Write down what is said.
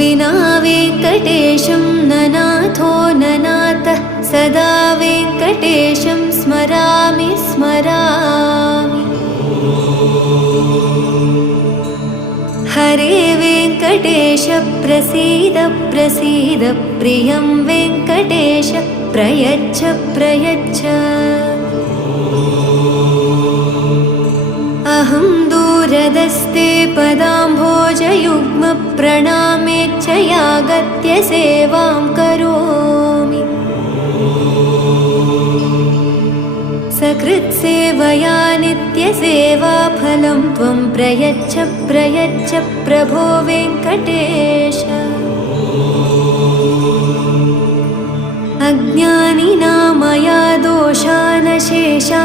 विना वेङ्कटेशं ननाथो ननाथः सदा वेङ्कटेशं स्मरामि स्मरामि। हरे वेङ्कटेश प्रसीद प्रसीद प्रियं वेङ्कटेश प्रयच्छ प्रयच्छ। अहं दूरदस्ते पदाम्भोजयुग्म प्रणामेच्छ यागत्य सेवां करोमि। सकृत्सेवया नित्यसेवाफलं त्वं प्रयच्छ प्रयच्छ प्रभो वेङ्कटेश। अज्ञानिना मया दोषानशेषान्